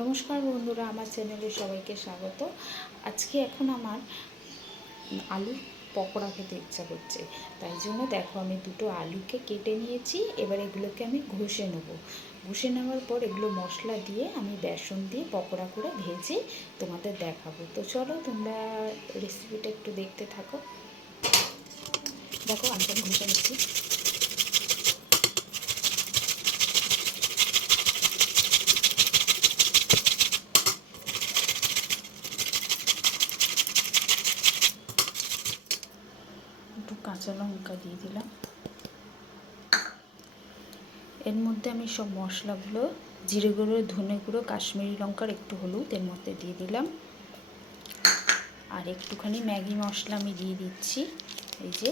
নমস্কার বন্ধুরা, আমার চ্যানেলে সবাইকে স্বাগত। আজকে এখন আমার আলুর পকোড়া খেতে ইচ্ছা করছে, তাই জন্য দেখো আমি দুটো আলুকে কেটে নিয়েছি। এবার এগুলোকে আমি ঘষে নেব। ঘষে নেওয়ার পর এগুলো মশলা দিয়ে আমি বেসন দিয়ে পকোড়া করে ভেজে তোমাদের দেখাবো। তো চলো তোমরা রেসিপিটা একটু দেখতে থাকো। দেখো আমি ঘষে নিচ্ছি। একটু কাঁচা লঙ্কা দিয়ে দিলাম। এর মধ্যে আমি সব মশলাগুলো জিরে গুঁড়ো, ধনে গুঁড়ো, কাশ্মীরি লঙ্কার একটু হলুদ এর মধ্যে দিয়ে দিলাম। আর একটুখানি ম্যাগি মশলা আমি দিয়ে দিচ্ছি, এই যে।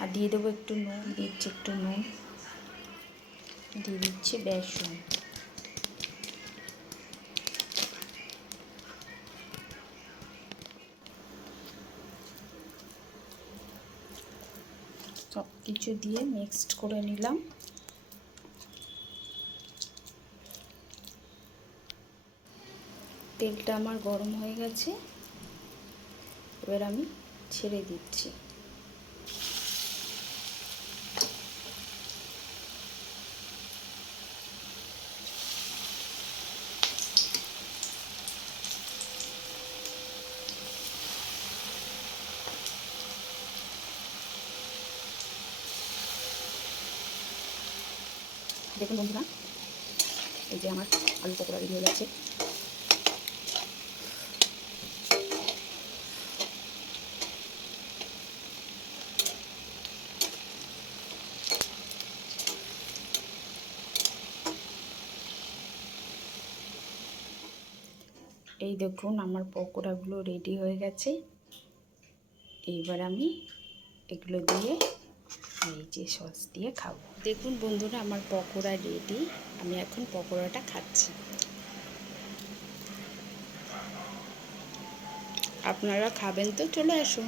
আর দিয়ে দেবো একটু নুন, দিচ্ছি একটু নুন, দিয়ে দিচ্ছি বেসন। সব কিছু দিয়ে মিক্সড করে নিলাম। তেলটা আমার গরম হয়ে গেছে, এবার আমি ছেড়ে দিচ্ছি। দেখুন বন্ধুরা, এই যে আমার আলু পকোড়া রেডি হয়ে যাচ্ছে। এই দেখুন আমার পকোড়াগুলো রেডি হয়ে গেছে। এইবার আমি এগুলো দিয়ে এই যে সস দিয়ে খাবো। দেখুন বন্ধুরা, আমার পকোড়া রেডি। আমি এখন পকোড়াটা খাচ্ছি। আপনারা খাবেন তো চলে আসুন।